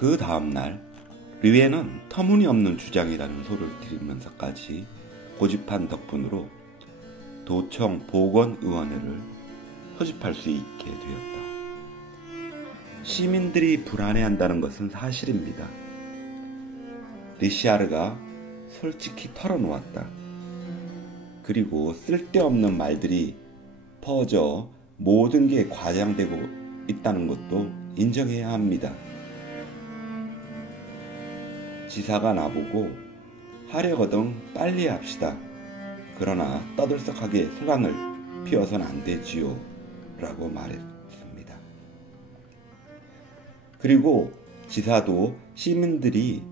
그 다음날 류에는 터무니없는 주장이라는 소를 들으면서까지 고집한 덕분으로 도청 보건의원회를 소집할 수 있게 되었다. 시민들이 불안해한다는 것은 사실입니다. 리샤르가 솔직히 털어놓았다. 그리고 쓸데없는 말들이 퍼져 모든 게 과장되고 있다는 것도 인정해야 합니다. 지사가 나보고 하려거든 빨리 합시다. 그러나 떠들썩하게 소란을 피워서는 안 되지요. 라고 말했습니다. 그리고 지사도 시민들이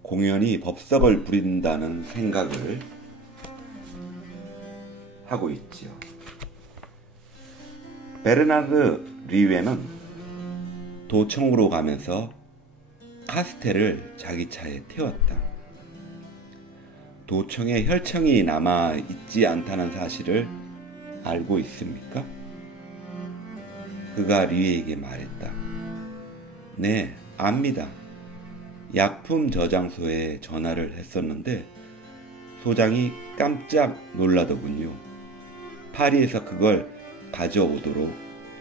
공연히 법석을 부린다는 생각을 하고 있지요. 베르나르 리웨는 도청으로 가면서 카스텔을 자기 차에 태웠다. 도청에 혈청이 남아 있지 않다는 사실을 알고 있습니까? 그가 리웨에게 말했다. 네, 압니다. 약품 저장소에 전화를 했었는데 소장이 깜짝 놀라더군요. 파리에서 그걸 가져오도록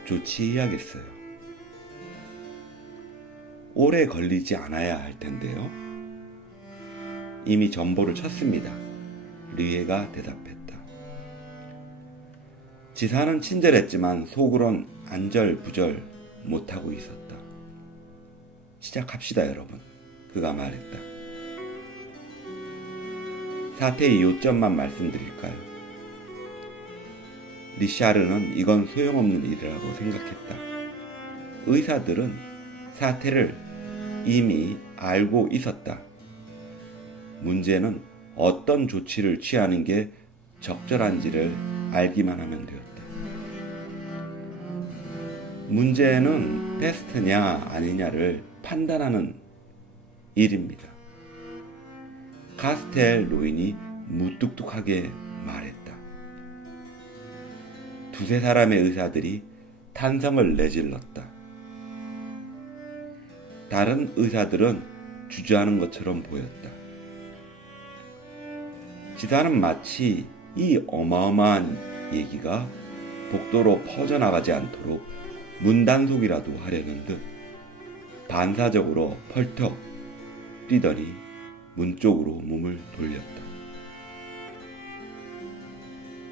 조치해야겠어요. 오래 걸리지 않아야 할 텐데요. 이미 전보를 쳤습니다. 리에가 대답했다. 지사는 친절했지만 속으론 안절부절 못하고 있었다. 시작합시다, 여러분. 그가 말했다. 사태의 요점만 말씀드릴까요? 리샤르는 이건 소용없는 일이라고 생각했다. 의사들은 사태를 이미 알고 있었다. 문제는 어떤 조치를 취하는 게 적절한지를 알기만 하면 되었다. 문제는 패스트냐 아니냐를 판단하는 일입니다. 카스텔 로인이 무뚝뚝하게 말했다. 두세 사람의 의사들이 탄성을 내질렀다. 다른 의사들은 주저하는 것처럼 보였다. 지사는 마치 이 어마어마한 얘기가 복도로 퍼져나가지 않도록 문단속이라도 하려는 듯 반사적으로 펄쩍 뛰더니 문 쪽으로 몸을 돌렸다.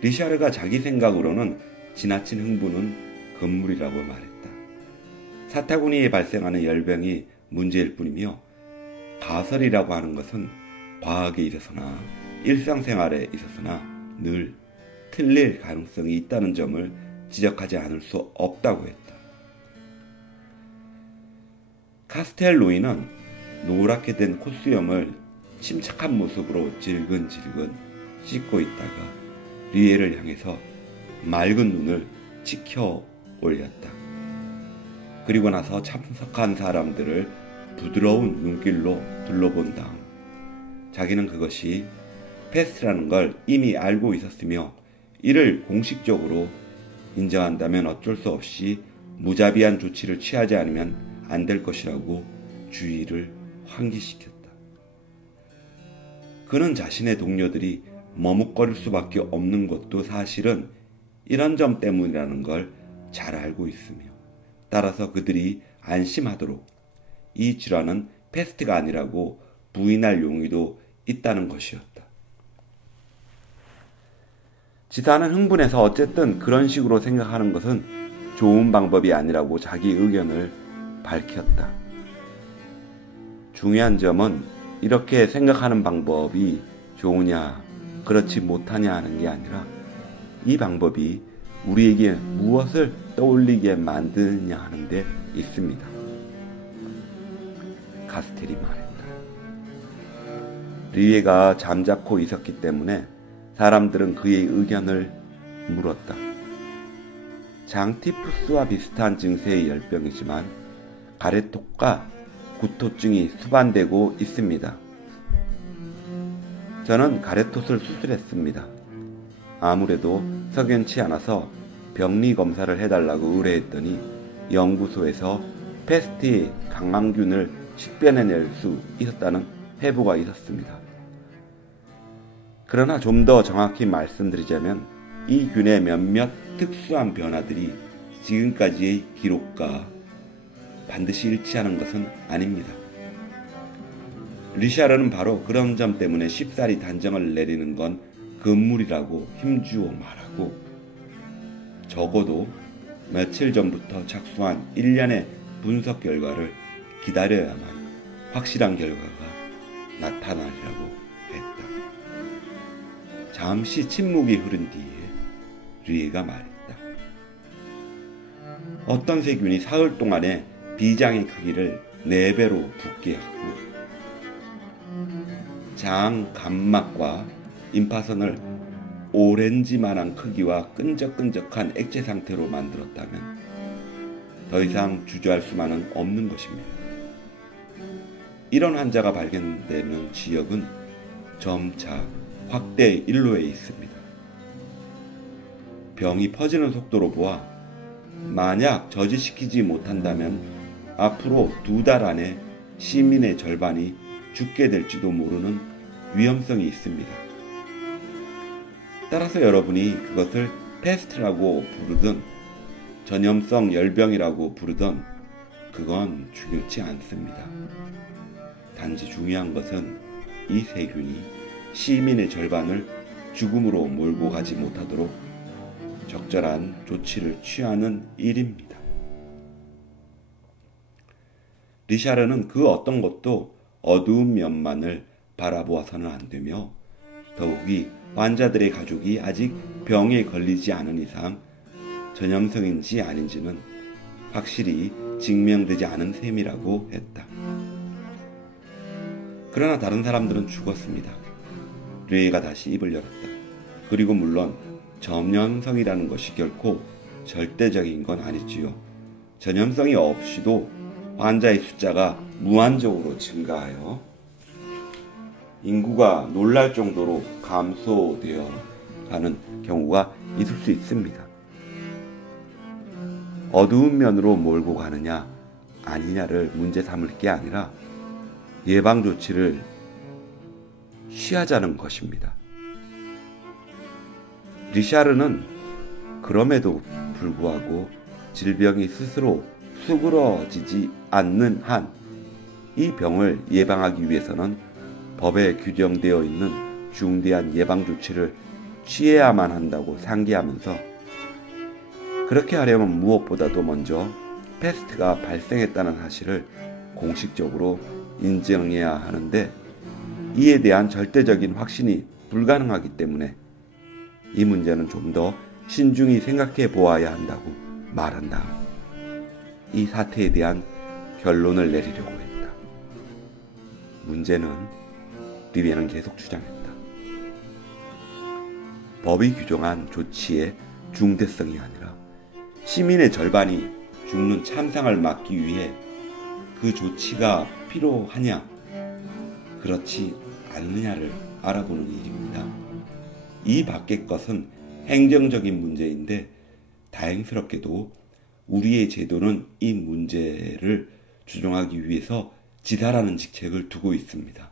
리샤르가 자기 생각으로는 지나친 흥분은 금물이라고 말했다. 사타구니에 발생하는 열병이 문제일 뿐이며 가설이라고 하는 것은 과학에 있어서나 일상생활에 있어서나 늘 틀릴 가능성이 있다는 점을 지적하지 않을 수 없다고 했다. 카스텔로이는 노랗게 된 콧수염을 침착한 모습으로 질근질근 씻고 있다가 리에를 향해서 맑은 눈을 치켜 올렸다. 그리고 나서 참석한 사람들을 부드러운 눈길로 둘러본 다음 자기는 그것이 패스트라는 걸 이미 알고 있었으며 이를 공식적으로 인정한다면 어쩔 수 없이 무자비한 조치를 취하지 않으면 안 될 것이라고 주의를 환기시켰다. 그는 자신의 동료들이 머뭇거릴 수밖에 없는 것도 사실은 이런 점 때문이라는 걸 잘 알고 있으며 따라서 그들이 안심하도록 이 질환은 패스트가 아니라고 부인할 용의도 있다는 것이었다. 지사는 흥분해서 어쨌든 그런 식으로 생각하는 것은 좋은 방법이 아니라고 자기 의견을 밝혔다. 중요한 점은 이렇게 생각하는 방법이 좋으냐 그렇지 못하냐 하는 게 아니라 이 방법이 우리에게 무엇을 떠올리게 만드느냐 하는 데 있습니다. 카스텔이 말했다. 리에가 잠자코 있었기 때문에 사람들은 그의 의견을 물었다. 장티푸스와 비슷한 증세의 열병이지만 가래톡과 구토증이 수반되고 있습니다. 저는 가래톡을 수술했습니다. 아무래도 석연치 않아서 병리 검사를 해달라고 의뢰했더니 연구소에서 패스트의 강황균을 식별해낼 수 있었다는 회부가 있었습니다. 그러나 좀 더 정확히 말씀드리자면 이 균의 몇몇 특수한 변화들이 지금까지의 기록과 반드시 일치하는 것은 아닙니다. 리샤르는 바로 그런 점 때문에 쉽사리 단정을 내리는 건 금물이라고 힘주어 말하고, 적어도 며칠 전부터 착수한 1년의 분석 결과를 기다려야만 확실한 결과가 나타나리라고 했다. 잠시 침묵이 흐른 뒤에 류에가 말했다. 어떤 세균이 사흘 동안에 비장의 크기를 4배로 붓게 하고 장 감막과 임파선을 오렌지만한 크기와 끈적끈적한 액체 상태로 만들었다면 더 이상 주저할 수만은 없는 것입니다. 이런 환자가 발견되는 지역은 점차 확대 일로에 있습니다. 병이 퍼지는 속도로 보아 만약 저지시키지 못한다면 앞으로 2달 안에 시민의 절반이 죽게 될지도 모르는 위험성이 있습니다. 따라서 여러분이 그것을 패스트라고 부르든 전염성 열병이라고 부르든 그건 중요치 않습니다. 단지 중요한 것은 이 세균이 시민의 절반을 죽음으로 몰고 가지 못하도록 적절한 조치를 취하는 일입니다. 리샤르는 그 어떤 것도 어두운 면만을 바라보아서는 안 되며, 더욱이 환자들의 가족이 아직 병에 걸리지 않은 이상 전염성인지 아닌지는 확실히 증명되지 않은 셈이라고 했다. 그러나 다른 사람들은 죽었습니다. 류에가 다시 입을 열었다. 그리고 물론 전염성이라는 것이 결코 절대적인 건 아니지요. 전염성이 없이도 환자의 숫자가 무한적으로 증가하여 인구가 놀랄 정도로 감소되어 가는 경우가 있을 수 있습니다. 어두운 면으로 몰고 가느냐 아니냐를 문제 삼을 게 아니라 예방 조치를 취하자는 것입니다. 리샤르는 그럼에도 불구하고 질병이 스스로 수그러지지 않는 한 이 병을 예방하기 위해서는 법에 규정되어 있는 중대한 예방 조치를 취해야만 한다고 상기하면서, 그렇게 하려면 무엇보다도 먼저 패스트가 발생했다는 사실을 공식적으로 인정해야 하는데 이에 대한 절대적인 확신이 불가능하기 때문에 이 문제는 좀 더 신중히 생각해 보아야 한다고 말한 다음 이 사태에 대한 결론을 내리려고 했다. 문제는 리베는 계속 주장했다. 법이 규정한 조치의 중대성이 아니라 시민의 절반이 죽는 참상을 막기 위해 그 조치가 필요하냐, 그렇지 않느냐를 알아보는 일입니다. 이 밖의 것은 행정적인 문제인데 다행스럽게도 우리의 제도는 이 문제를 조정하기 위해서 지사라는 직책을 두고 있습니다.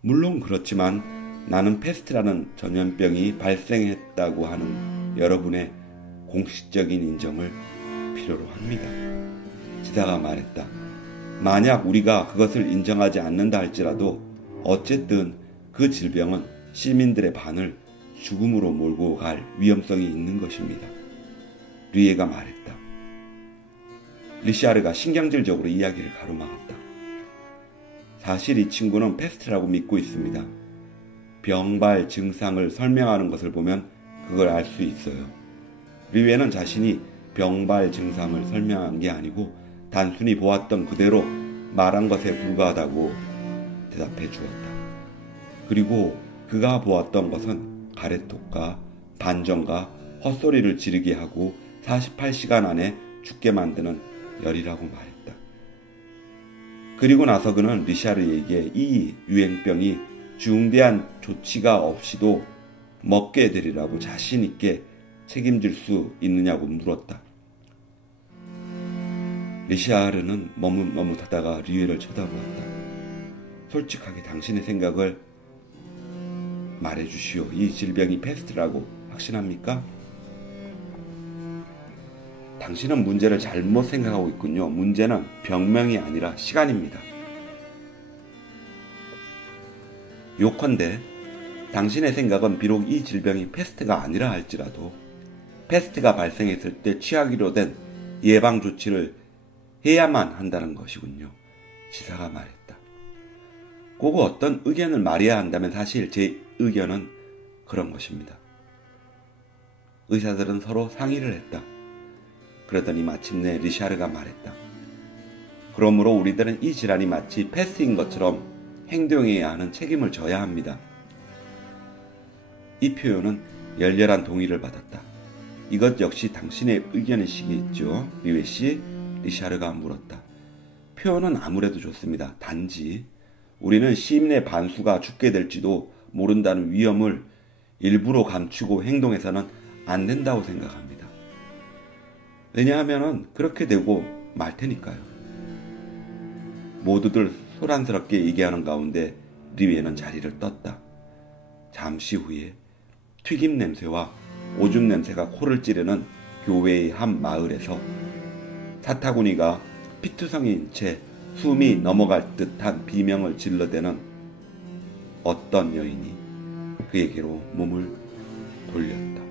물론 그렇지만 나는 패스트라는 전염병이 발생했다고 하는 여러분의 공식적인 인정을 필요로 합니다. 지사가 말했다. 만약 우리가 그것을 인정하지 않는다 할지라도 어쨌든 그 질병은 시민들의 반을 죽음으로 몰고 갈 위험성이 있는 것입니다. 류에가 말했다. 리샤르가 신경질적으로 이야기를 가로막았다. 사실 이 친구는 패스트라고 믿고 있습니다. 병발 증상을 설명하는 것을 보면 그걸 알 수 있어요. 류에는 자신이 병발 증상을 설명한 게 아니고 단순히 보았던 그대로 말한 것에 불과하다고 대답해 주었다. 그리고 그가 보았던 것은 가래톡과 반전과 헛소리를 지르게 하고 48시간 안에 죽게 만드는 열이라고 말했다. 그리고 나서 그는 리샤르에게 이 유행병이 중대한 조치가 없이도 먹게 되리라고 자신 있게 책임질 수 있느냐고 물었다. 리샤르는 머뭇머뭇하다가 리웨를 쳐다보았다. 솔직하게 당신의 생각을 말해주시오. 이 질병이 패스트라고 확신합니까? 당신은 문제를 잘못 생각하고 있군요. 문제는 병명이 아니라 시간입니다. 요컨대 당신의 생각은 비록 이 질병이 패스트가 아니라 할지라도 패스트가 발생했을 때 취하기로 된 예방 조치를 해야만 한다는 것이군요. 지사가 말했다. 꼭 어떤 의견을 말해야 한다면 사실 제 의견은 그런 것입니다. 의사들은 서로 상의를 했다. 그러더니 마침내 리샤르가 말했다. 그러므로 우리들은 이 질환이 마치 패스트인 것처럼 행동해야 하는 책임을 져야 합니다. 이 표현은 열렬한 동의를 받았다. 이것 역시 당신의 의견이시겠죠? 리웨 씨? 리샤르가 물었다. 표현은 아무래도 좋습니다. 단지 우리는 시민의 반수가 죽게 될지도 모른다는 위험을 일부러 감추고 행동해서는 안 된다고 생각합니다. 왜냐하면 그렇게 되고 말 테니까요. 모두들 소란스럽게 얘기하는 가운데 리웨는 자리를 떴다. 잠시 후에 튀김 냄새와 오줌 냄새가 코를 찌르는 교외의 한 마을에서 사타구니가 피투성이인 채 숨이 넘어갈 듯한 비명을 질러대는 어떤 여인이 그에게로 몸을 돌렸다.